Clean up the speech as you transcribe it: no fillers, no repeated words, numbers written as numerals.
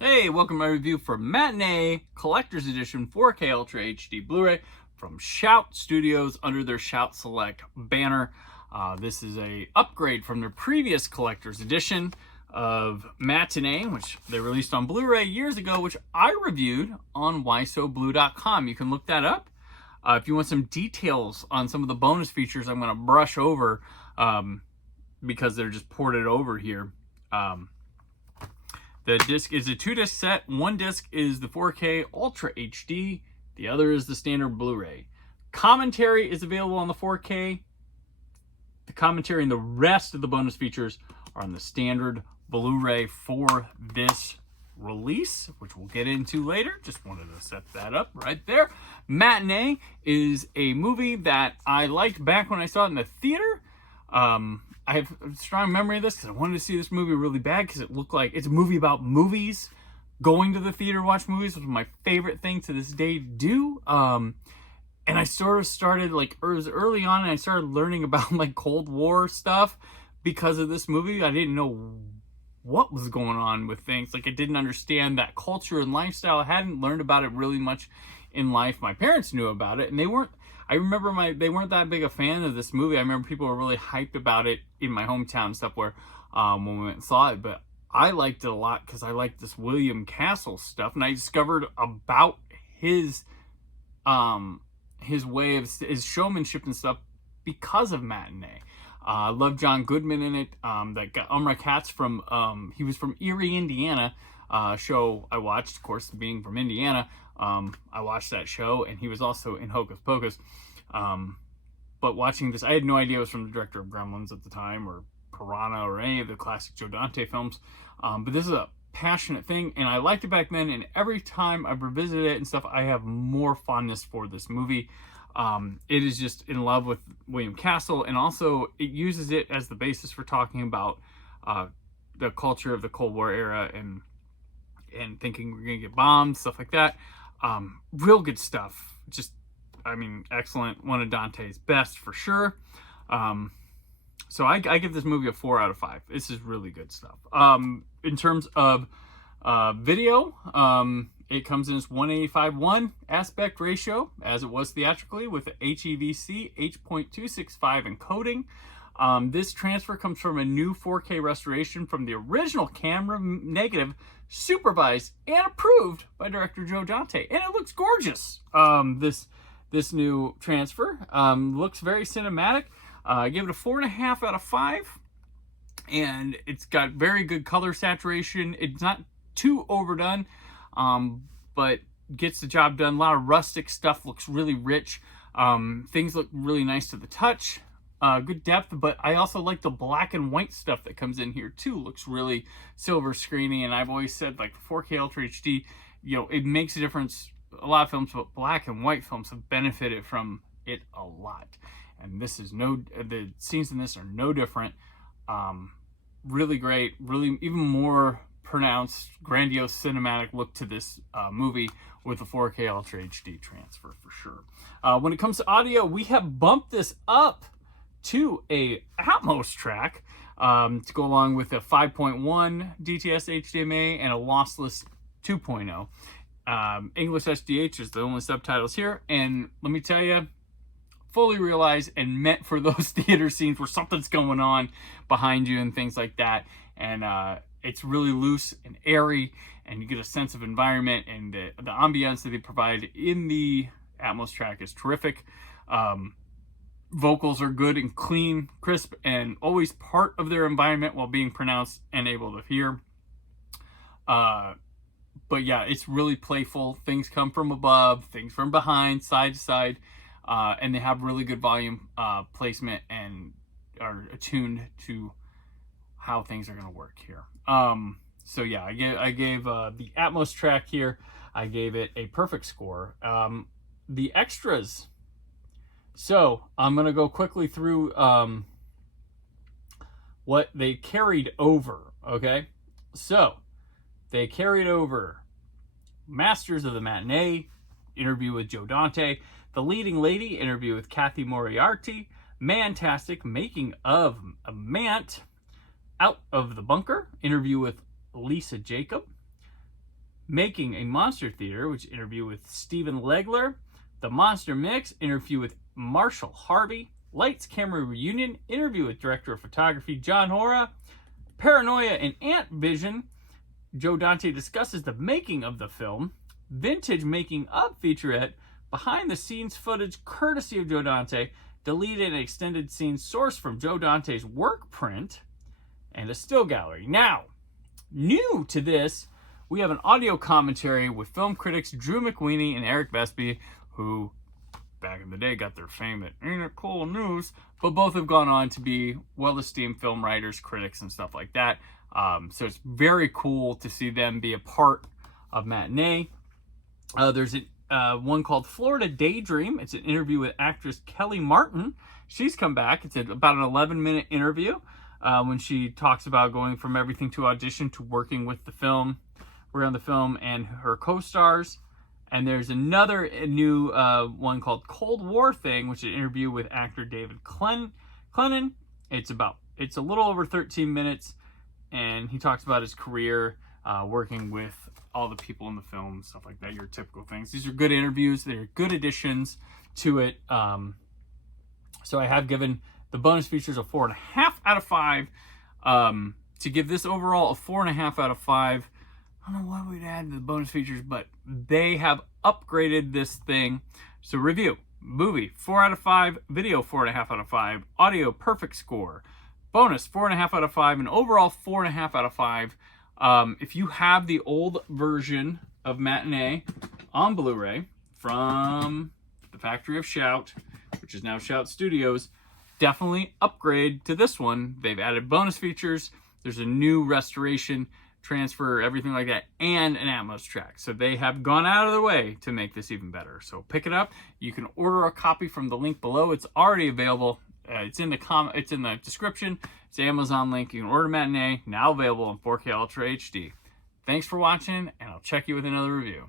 Hey, welcome to my review for Matinee Collector's Edition 4K Ultra HD Blu-ray from Shout Studios under their Shout Select banner. This is a upgrade from their previous Collector's Edition of Matinee, which they released on Blu-ray years ago, which I reviewed on whysoblu.com. You can look that up. If you want some details on some of the bonus features, I'm going to brush over because they're just ported over here. The disc is a 2-disc set. One disc is the 4K Ultra HD. The other is the standard Blu-ray. Commentary is available on the 4K. The commentary and the rest of the bonus features are on the standard Blu-ray for this release, which we'll get into later. Just wanted to set that up right there. Matinee is a movie that I liked back when I saw it in the theater. I have a strong memory of this because I wanted to see this movie really bad because it looked like it's a movie about movies. Going to the theater to watch movies was my favorite thing to this day to do. And I sort of started, like, it was early on, and I started learning about, like, Cold War stuff because of this movie. I didn't know what was going on with things. Like, I didn't understand that culture and lifestyle. I hadn't learned about it really much in life. My parents knew about it, and they weren't that big a fan of this movie. I remember people were really hyped about it in my hometown and stuff when we went and saw it. But I liked it a lot because I liked this William Castle stuff, and I discovered about his way of his showmanship and stuff because of Matinee. I love John Goodman in it. That guy, Umra Katz he was from Erie, Indiana. Show I watched, of course, being from Indiana. I watched that show, and he was also in Hocus Pocus. But watching this, I had no idea it was from the director of Gremlins at the time, or Piranha, or any of the classic Joe Dante films. But this is a passionate thing, and I liked it back then, and every time I've revisited it and stuff, I have more fondness for this movie. It is just in love with William Castle, and also it uses it as the basis for talking about the culture of the Cold War era and thinking we're gonna get bombed, stuff like that. Real good stuff. Just, I mean, excellent. One of Dante's best for sure. So I give this movie a 4 out of 5. This is really good stuff. In terms of video, it comes in its 185:1 aspect ratio, as it was theatrically, with HEVC H.265 encoding. This transfer comes from a new 4K restoration from the original camera negative, supervised and approved by director Joe Dante, and it looks gorgeous. This new transfer looks very cinematic. I give it a 4.5 out of 5, and it's got very good color saturation. It's not too overdone, but gets the job done. A lot of rustic stuff, looks really rich. Things look really nice to the touch. Good depth, but I also like the black and white stuff that comes in here too. Looks really silver screeny, and I've always said, like, 4K Ultra HD, it makes a difference. A lot of films, but black and white films have benefited from it a lot. And this is the scenes in this are no different. Really great, really even more pronounced, grandiose cinematic look to this movie with the 4K Ultra HD transfer for sure. When it comes to audio, we have bumped this up to a Atmos track to go along with a 5.1 DTS HDMA and a lossless 2.0. English SDH is the only subtitles here, and let me tell you, fully realized and meant for those theater scenes where something's going on behind you and things like that. And it's really loose and airy, and you get a sense of environment, and the ambiance that they provide in the Atmos track is terrific. Vocals are good and clean, crisp, and always part of their environment while being pronounced and able to hear. But yeah, it's really playful. Things come from above, things from behind, side to side, and they have really good volume placement and are attuned to how things are going to work here. So yeah, I gave the Atmos track here, I gave it a perfect score. The extras. So I'm going to go quickly through what they carried over, okay? So they carried over Masters of the Matinee, interview with Joe Dante, The Leading Lady, interview with Kathy Moriarty, Mantastic, making of a Mant, Out of the Bunker, interview with Lisa Jacob, Making a Monster Theater, which interview with Stephen Legler. The Monster Mix, interview with Marshall Harvey. Lights, Camera, Reunion, interview with Director of Photography John Hora. Paranoia and Ant Vision, Joe Dante discusses the making of the film. Vintage Making Up featurette, behind the scenes footage courtesy of Joe Dante, deleted and extended scenes sourced from Joe Dante's work print, and a still gallery. Now, new to this, we have an audio commentary with film critics Drew McWeeny and Eric Vesby, who back in the day got their fame at Ain't It Cool News, but both have gone on to be well-esteemed film writers, critics, and stuff like that. So it's very cool to see them be a part of Matinee. There's one called Florida Daydream. It's an interview with actress Kelly Martin. She's come back. It's about an 11-minute interview when she talks about going from everything to audition to working with the film, on the film, and her co-stars. And there's another new one called Cold War Thing, which is an interview with actor David Clennon. It's a little over 13 minutes, and he talks about his career working with all the people in the film, stuff like that, your typical things. These are good interviews. They're good additions to it. So I have given the bonus features a 4.5 out of 5. To give this overall a 4.5 out of 5, I don't know why we'd add the bonus features, but they have upgraded this thing. So review, movie, 4 out of 5, video, 4.5 out of 5, audio, perfect score, bonus, 4.5 out of 5, and overall 4.5 out of 5. If you have the old version of Matinee on Blu-ray from the Factory of Shout, which is now Shout Studios, definitely upgrade to this one. They've added bonus features. There's a new restoration, transfer, everything like that, and an Atmos track. So they have gone out of their way to make this even better. So pick it up. You can order a copy from the link below. It's already available. It's in the description. It's the Amazon link. You can order Matinee, now available in 4K Ultra HD. Thanks for watching, and I'll check you with another review.